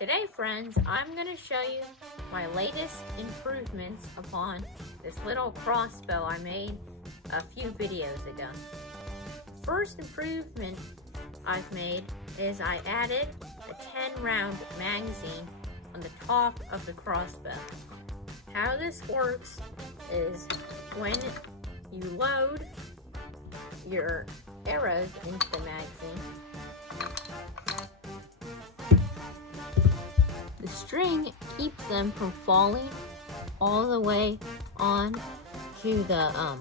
Today, friends, I'm going to show you my latest improvements upon this little crossbow I made a few videos ago. First improvement I've made is I added a 10-round magazine on the top of the crossbow. How this works is when you load your arrows into the magazine, the string keeps them from falling all the way on to the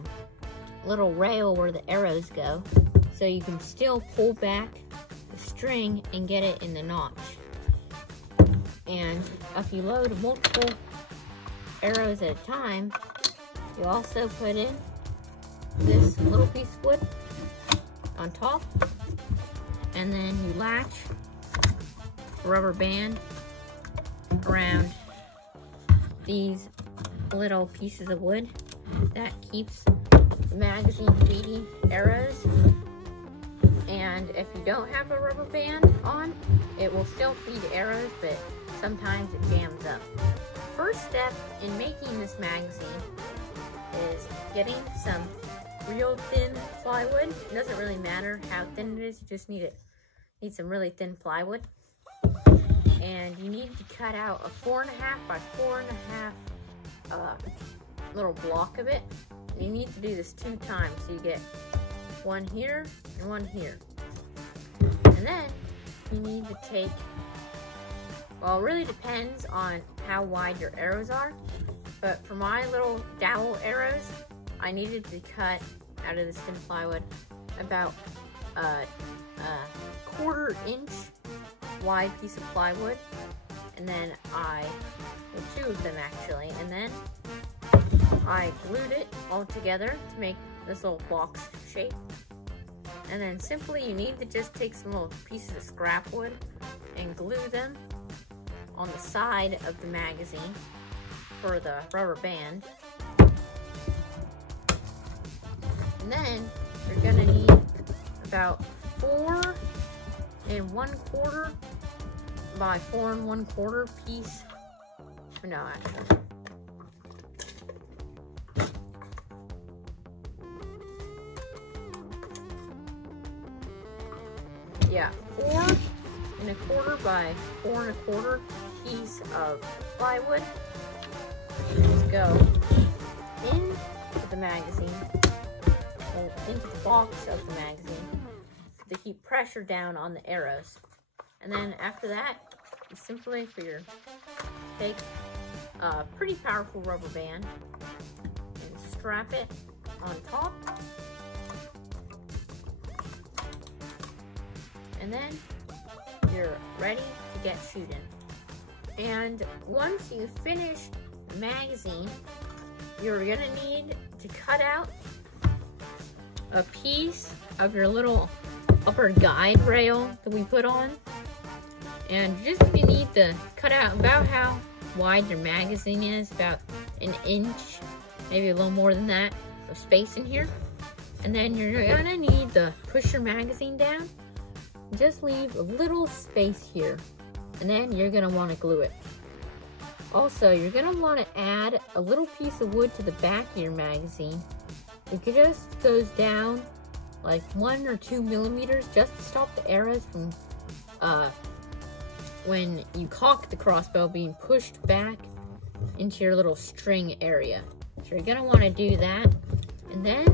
little rail where the arrows go, so you can still pull back the string and get it in the notch. And if you load multiple arrows at a time, you also put in this little piece of wood on top, and then you latch a rubber band around these little pieces of wood that keeps the magazine feeding arrows. And if you don't have a rubber band on, it will still feed arrows, but sometimes it jams up. First step in making this magazine is getting some real thin plywood. It doesn't really matter how thin it is, you just need some really thin plywood. And you need to cut out a 4.5 by 4.5 little block of it. And you need to do this 2 times, so you get one here and one here. And then you need to take, well, it really depends on how wide your arrows are, but for my little dowel arrows, I needed to cut out of this thin plywood about a 1/4 inch wide piece of plywood, and then well, 2 of them actually, and then I glued it all together to make this little box shape. And then simply you need to just take some little pieces of scrap wood and glue them on the side of the magazine for the rubber band. And then you're gonna need about 4 1/4 by 4 1/4 piece. No, actually. Yeah, 4 1/4 by 4 1/4 piece of plywood. Just go into the magazine, or into the box of the magazine, to keep pressure down on the arrows. And then after that, you simply take a pretty powerful rubber band and strap it on top. And then you're ready to get shooting. And once you finish the magazine, you're gonna need to cut out a piece of your little upper guide rail that we put on. And you need to cut out about how wide your magazine is, about 1 inch, maybe a little more than that, of space in here. And then you're gonna need to push your magazine down. Just leave a little space here, and then you're gonna want to glue it. Also, you're gonna want to add a little piece of wood to the back of your magazine. It just goes down like 1 or 2 millimeters, just to stop the arrows from, when you cock the crossbow, being pushed back into your little string area. So you're gonna want to do that, and then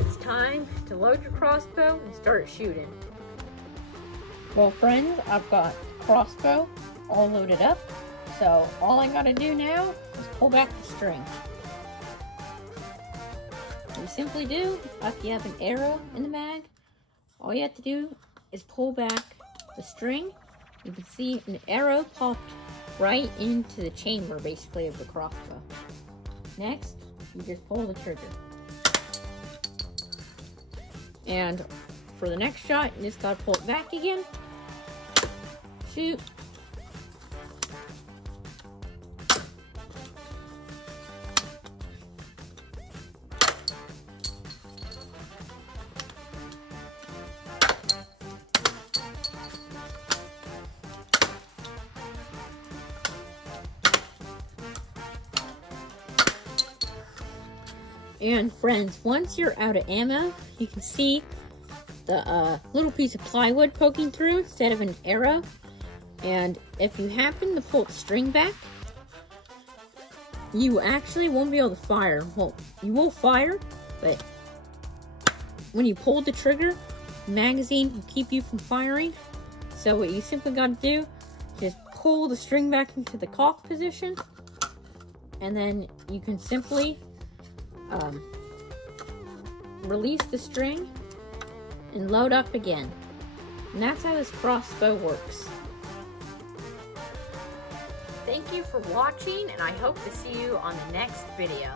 it's time to load your crossbow and start shooting. Well, friends, I've got the crossbow all loaded up, so all I gotta do now is pull back the string. You simply do, if you have an arrow in the mag, all you have to do is pull back the string. You can see an arrow popped right into the chamber, basically, of the crossbow. Next, you just pull the trigger. And for the next shot, you just gotta pull it back again. Shoot. And friends, once you're out of ammo, you can see the little piece of plywood poking through instead of an arrow. And if you happen to pull the string back, you actually won't be able to fire. Well, you will fire, but when you pull the trigger, the magazine will keep you from firing. So what you simply got to do is pull the string back into the cock position, and then you can simply release the string and load up again. And that's how this crossbow works. Thank you for watching, and I hope to see you on the next video.